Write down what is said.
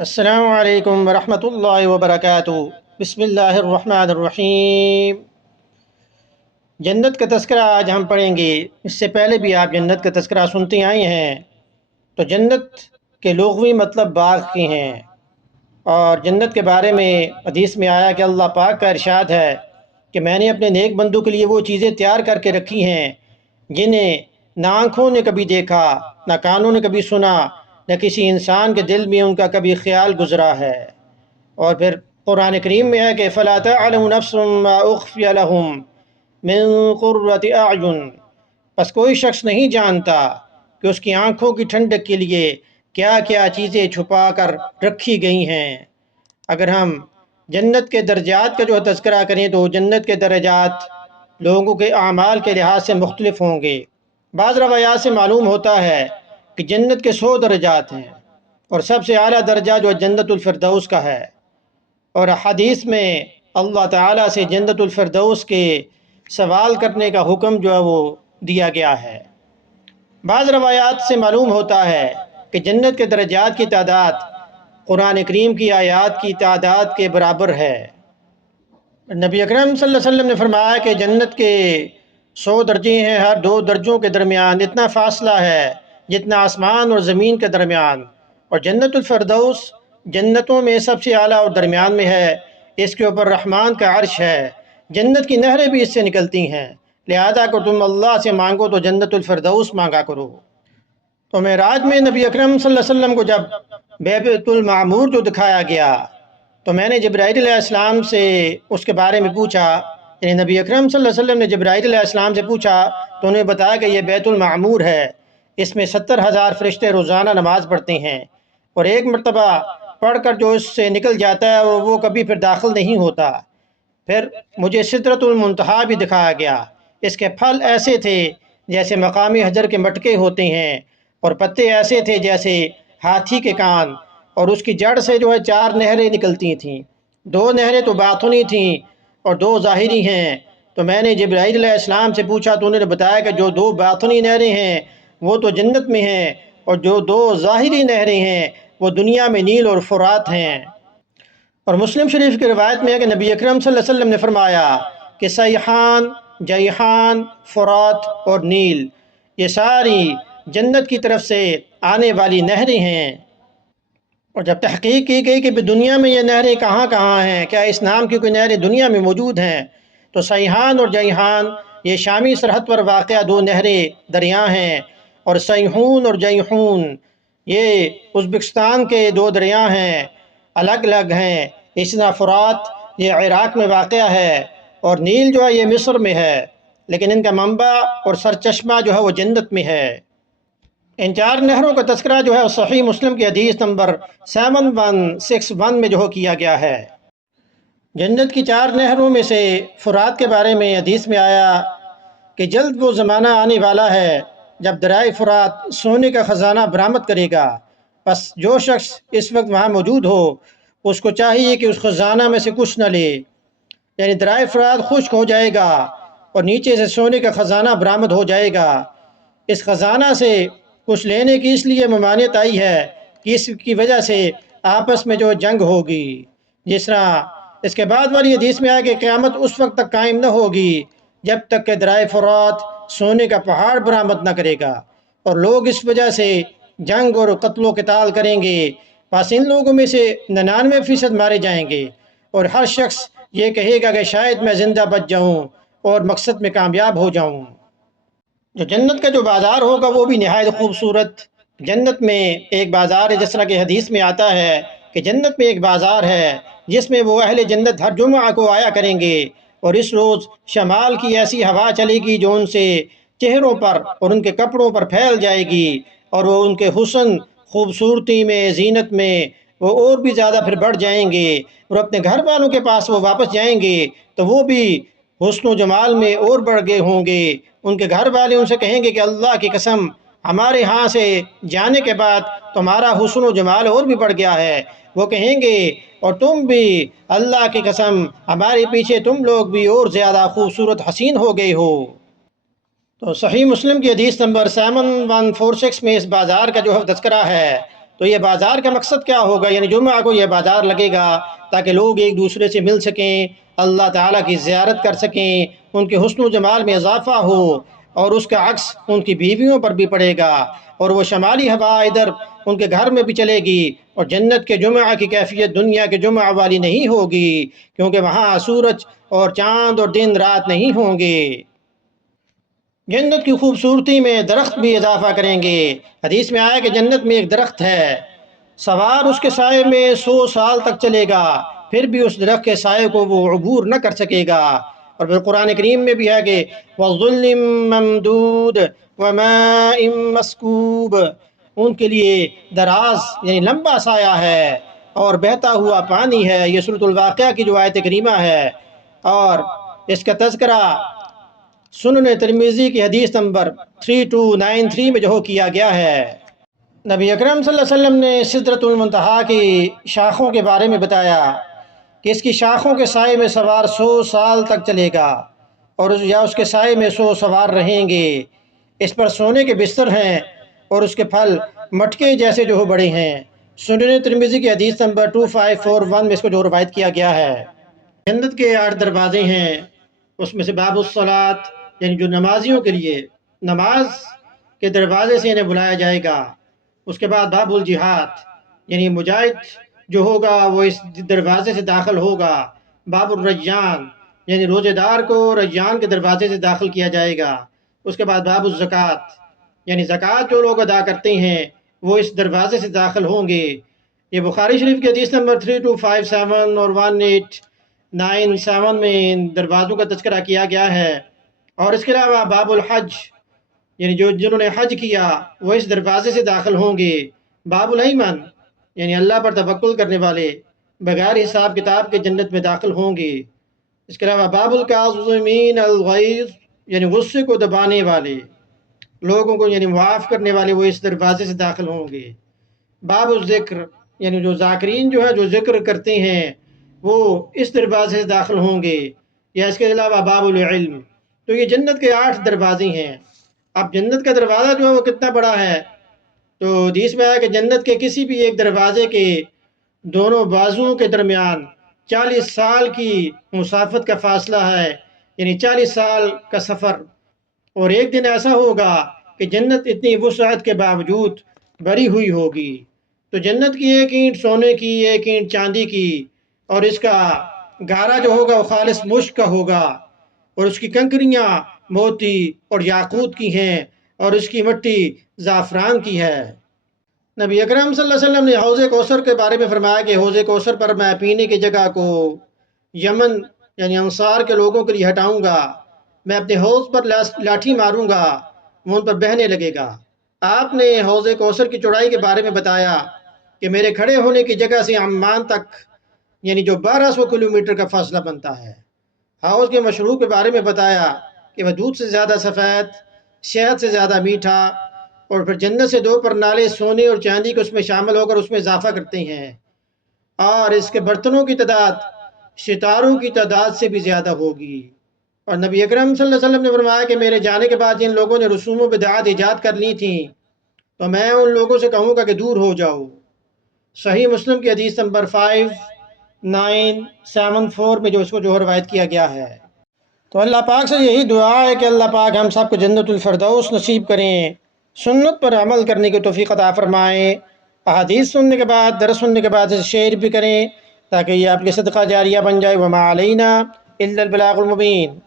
السلام علیکم ورحمۃ اللہ وبرکاتہ۔ بسم اللہ الرحمن الرحیم۔ جنت کا تذکرہ آج ہم پڑھیں گے۔ اس سے پہلے بھی آپ جنت کا تذکرہ سنتے آئے ہیں۔ تو جنت کے لغوی مطلب باغ کی ہیں، اور جنت کے بارے میں حدیث میں آیا کہ اللہ پاک کا ارشاد ہے کہ میں نے اپنے نیک بندوں کے لیے وہ چیزیں تیار کر کے رکھی ہیں جنہیں نہ آنکھوں نے کبھی دیکھا، نہ کانوں نے کبھی سنا، نہ کسی انسان کے دل میں ان کا کبھی خیال گزرا ہے۔ اور پھر قرآن کریم میں ہے کہ فَلَا تَعْلَمُ نَفْسٌ مَّا أُخْفِيَ لَهُم مِّن قُرَّةِ أَعْيُنٍ، بس کوئی شخص نہیں جانتا کہ اس کی آنکھوں کی ٹھنڈک کے لیے کیا کیا چیزیں چھپا کر رکھی گئی ہیں۔ اگر ہم جنت کے درجات کا جو تذکرہ کریں تو جنت کے درجات لوگوں کے اعمال کے لحاظ سے مختلف ہوں گے۔ بعض روایات سے معلوم ہوتا ہے کہ جنت کے 100 درجات ہیں، اور سب سے اعلیٰ درجہ جو جنت الفردوس کا ہے، اور حدیث میں اللہ تعالیٰ سے جنت الفردوس کے سوال کرنے کا حکم جو ہے وہ دیا گیا ہے۔ بعض روایات سے معلوم ہوتا ہے کہ جنت کے درجات کی تعداد قرآن کریم کی آیات کی تعداد کے برابر ہے۔ نبی اکرم صلی اللہ علیہ وسلم نے فرمایا کہ جنت کے 100 درجے ہیں، ہر 2 درجوں کے درمیان اتنا فاصلہ ہے جتنا آسمان اور زمین کے درمیان، اور جنت الفردوس جنتوں میں سب سے اعلیٰ اور درمیان میں ہے۔ اس کے اوپر رحمان کا عرش ہے، جنت کی نہریں بھی اس سے نکلتی ہیں، لہذا کہ تم اللہ سے مانگو تو جنت الفردوس مانگا کرو۔ تو معراج میں نبی اکرم صلی اللہ علیہ وسلم کو جب بیت المعمور جو دکھایا گیا تو میں نے جبرائیل علیہ السلام سے اس کے بارے میں پوچھا، یعنی نبی اکرم صلی اللہ علیہ وسلم نے جبرائیل علیہ السلام سے پوچھا تو انہیں بتایا کہ یہ بیت المعمور ہے، اس میں 70,000 فرشتے روزانہ نماز پڑھتے ہیں، اور ایک مرتبہ پڑھ کر جو اس سے نکل جاتا ہے وہ کبھی پھر داخل نہیں ہوتا۔ پھر مجھے سدرۃ المنتہا بھی دکھایا گیا، اس کے پھل ایسے تھے جیسے مقامی حجر کے مٹکے ہوتے ہیں، اور پتے ایسے تھے جیسے ہاتھی کے کان، اور اس کی جڑ سے جو ہے 4 نہریں نکلتی تھیں، 2 نہریں تو باطنی تھیں اور 2 ظاہری ہیں۔ تو میں نے جبرائیل علیہ السلام سے پوچھا تو انہوں نے بتایا کہ جو 2 باطنی نہریں ہیں وہ تو جنت میں ہیں، اور جو 2 ظاہری نہریں ہیں وہ دنیا میں نیل اور فرات ہیں۔ اور مسلم شریف کی روایت میں ہے کہ نبی اکرم صلی اللہ علیہ وسلم نے فرمایا کہ سیحان، جیحان، فرات اور نیل یہ ساری جنت کی طرف سے آنے والی نہریں ہیں۔ اور جب تحقیق کی گئی کہ دنیا میں یہ نہریں کہاں کہاں ہیں، کیا اس نام کی کوئی نہریں دنیا میں موجود ہیں، تو سیحان اور جیحان یہ شامی سرحد پر واقع 2 نہریں دریا ہیں، اور سیحون اور جیحون یہ ازبکستان کے 2 دریا ہیں، الگ الگ ہیں۔ اس طرح فرات یہ عراق میں واقع ہے، اور نیل جو ہے یہ مصر میں ہے، لیکن ان کا منبع اور سرچشمہ جو ہے وہ جنت میں ہے۔ ان 4 نہروں کا تذکرہ جو ہے صحیح مسلم کی حدیث نمبر 7161 میں جو کیا گیا ہے۔ جنت کی 4 نہروں میں سے فرات کے بارے میں حدیث میں آیا کہ جلد وہ زمانہ آنے والا ہے جب دریائے فرات سونے کا خزانہ برآمد کرے گا، بس جو شخص اس وقت وہاں موجود ہو اس کو چاہیے کہ اس خزانہ میں سے کچھ نہ لے، یعنی دریائے فرات خشک ہو جائے گا اور نیچے سے سونے کا خزانہ برآمد ہو جائے گا۔ اس خزانہ سے کچھ لینے کی اس لیے ممانعت آئی ہے کہ اس کی وجہ سے آپس میں جو جنگ ہوگی، جس طرح اس کے بعد والی حدیث میں آیا کہ قیامت اس وقت تک قائم نہ ہوگی جب تک کہ دریائے فرات سونے کا پہاڑ برآمد نہ کرے گا، اور لوگ اس وجہ سے جنگ اور قتل و قتال کریں گے، بس ان لوگوں میں سے 99% مارے جائیں گے، اور ہر شخص یہ کہے گا کہ شاید میں زندہ بچ جاؤں اور مقصد میں کامیاب ہو جاؤں۔ جو جنت کا جو بازار ہوگا وہ بھی نہایت خوبصورت۔ جنت میں ایک بازار ہے، جس طرح کہ حدیث میں آتا ہے کہ جنت میں ایک بازار ہے جس میں وہ اہل جنت ہر جمعہ کو آیا کریں گے، اور اس روز شمال کی ایسی ہوا چلے گی جو ان سے چہروں پر اور ان کے کپڑوں پر پھیل جائے گی، اور وہ ان کے حسن، خوبصورتی میں، زینت میں وہ اور بھی زیادہ پھر بڑھ جائیں گے، اور اپنے گھر والوں کے پاس وہ واپس جائیں گے تو وہ بھی حسن و جمال میں اور بڑھ گئے ہوں گے۔ ان کے گھر والے ان سے کہیں گے کہ اللہ کی قسم ہمارے ہاں سے جانے کے بعد تمہارا حسن و جمال اور بھی بڑھ گیا ہے۔ وہ کہیں گے اور تم بھی اللہ کی قسم ہمارے پیچھے تم لوگ بھی اور زیادہ خوبصورت حسین ہو گئے ہو۔ تو صحیح مسلم کی حدیث نمبر 7146 میں اس بازار کا جو ہے تذکرہ ہے۔ تو یہ بازار کا مقصد کیا ہوگا؟ یعنی جمعہ کو یہ بازار لگے گا تاکہ لوگ ایک دوسرے سے مل سکیں، اللہ تعالیٰ کی زیارت کر سکیں، ان کے حسن و جمال میں اضافہ ہو، اور اس کا عکس ان کی بیویوں پر بھی پڑے گا، اور وہ شمالی ہوا ادھر ان کے گھر میں بھی چلے گی، اور جنت کے جمعہ کی کیفیت دنیا کے جمعہ والی نہیں ہوگی، کیونکہ وہاں سورج اور چاند اور دن رات نہیں ہوں گے۔ جنت کی خوبصورتی میں درخت بھی اضافہ کریں گے۔ حدیث میں آیا کہ جنت میں ایک درخت ہے، سوار اس کے سائے میں 100 سال تک چلے گا، پھر بھی اس درخت کے سائے کو وہ عبور نہ کر سکے گا۔ اور پھر قرآن کریم میں بھی ہے کہ وَظِلٍّ مَّمْدُودٍ وَمَاءٍ مَّسْكُوبٍ، ان کے لیے دراز یعنی لمبا سایہ ہے اور بہتا ہوا پانی ہے۔ یہ سورۃ الواقعہ کی جو آیت کریمہ ہے، اور اس کا تذکرہ سنن ترمذی کی حدیث نمبر 3293 میں جو کیا گیا ہے۔ نبی اکرم صلی اللہ علیہ وسلم نے سدرۃ المنتہا کی شاخوں کے بارے میں بتایا کہ اس کی شاخوں کے سائے میں سوار 100 سال تک چلے گا، اور یا اس کے سائے میں 100 سوار رہیں گے۔ اس پر سونے کے بستر ہیں، اور اس کے پھل مٹکے جیسے جو بڑے ہیں۔ سنن ترمذی کی حدیث نمبر 2541 میں اس کو جو روایت کیا گیا ہے۔ جنت کے 8 دروازے ہیں، اس میں سے باب الصلاۃ یعنی جو نمازیوں کے لیے نماز کے دروازے سے انہیں بلایا جائے گا۔ اس کے بعد باب الجہاد یعنی مجاہد جو ہوگا وہ اس دروازے سے داخل ہوگا۔ باب الریان یعنی روزے دار کو ریان کے دروازے سے داخل کیا جائے گا۔ اس کے بعد باب الزکوٰۃ یعنی زکوٰۃ جو لوگ ادا کرتے ہیں وہ اس دروازے سے داخل ہوں گے۔ یہ بخاری شریف کی حدیث نمبر 3257 اور 1897 میں ان دروازوں کا تذکرہ کیا گیا ہے۔ اور اس کے علاوہ باب الحج یعنی جنہوں نے حج کیا وہ اس دروازے سے داخل ہوں گے۔ باب الایمن یعنی اللہ پر توکل کرنے والے بغیر حساب کتاب کے جنت میں داخل ہوں گے۔ اس کے علاوہ باب الکاظمین الغیظ یعنی غصے کو دبانے والے لوگوں کو یعنی معاف کرنے والے وہ اس دروازے سے داخل ہوں گے۔ باب الذکر یعنی جو ذاکرین جو ہے جو ذکر کرتے ہیں وہ اس دروازے سے داخل ہوں گے۔ یا اس کے علاوہ باب العلم۔ تو یہ جنت کے 8 دروازے ہیں۔ اب جنت کا دروازہ جو ہے وہ کتنا بڑا ہے؟ تو حدیث میں ہے کہ جنت کے کسی بھی ایک دروازے کے دونوں بازوؤں کے درمیان 40 سال کی مسافت کا فاصلہ ہے، یعنی 40 سال کا سفر۔ اور ایک دن ایسا ہوگا کہ جنت اتنی وسعت کے باوجود بھری ہوئی ہوگی۔ تو جنت کی ایک اینٹ سونے کی، ایک اینٹ چاندی کی، اور اس کا گارا جو ہوگا وہ خالص مشک کا ہوگا، اور اس کی کنکریاں موتی اور یاقوت کی ہیں، اور اس کی مٹی زعفران کی ہے۔ نبی اکرم صلی اللہ علیہ وسلم نے حوض کوثر کے بارے میں فرمایا کہ حوض کوثر پر میں پینے کی جگہ کو یمن یعنی انصار کے لوگوں کے لیے ہٹاؤں گا، میں اپنے حوض پر لاٹھی ماروں گا، وہ ان پر بہنے لگے گا۔ آپ نے حوض کوثر کی چوڑائی کے بارے میں بتایا کہ میرے کھڑے ہونے کی جگہ سے عمان تک یعنی جو 1200 کلومیٹر کا فاصلہ بنتا ہے۔ حوض کے مشروب کے بارے میں بتایا کہ وہ دودھ سے زیادہ سفید، شہد سے زیادہ میٹھا، اور پھر جنت سے 2 پرنالے سونے اور چاندی کو اس میں شامل ہو کر اس میں اضافہ کرتے ہیں، اور اس کے برتنوں کی تعداد ستاروں کی تعداد سے بھی زیادہ ہوگی۔ اور نبی اکرم صلی اللہ علیہ وسلم نے فرمایا کہ میرے جانے کے بعد جن لوگوں نے رسوم و بدعات ایجاد کر لی تھیں تو میں ان لوگوں سے کہوں گا کہ دور ہو جاؤ۔ صحیح مسلم کی حدیث نمبر 5974 میں جو اس کو جو روایت کیا گیا ہے۔ تو اللہ پاک سے یہی دعا ہے کہ اللہ پاک ہم سب کو جنت الفردوس نصیب کریں، سنت پر عمل کرنے کی توفیق عطا فرمائیں، احادیث سننے کے بعد درس سننے کے بعد اسے شیئر بھی کریں تاکہ یہ آپ کے صدقہ جاریہ بن جائے۔ وما علینا الا البلاغ المبین۔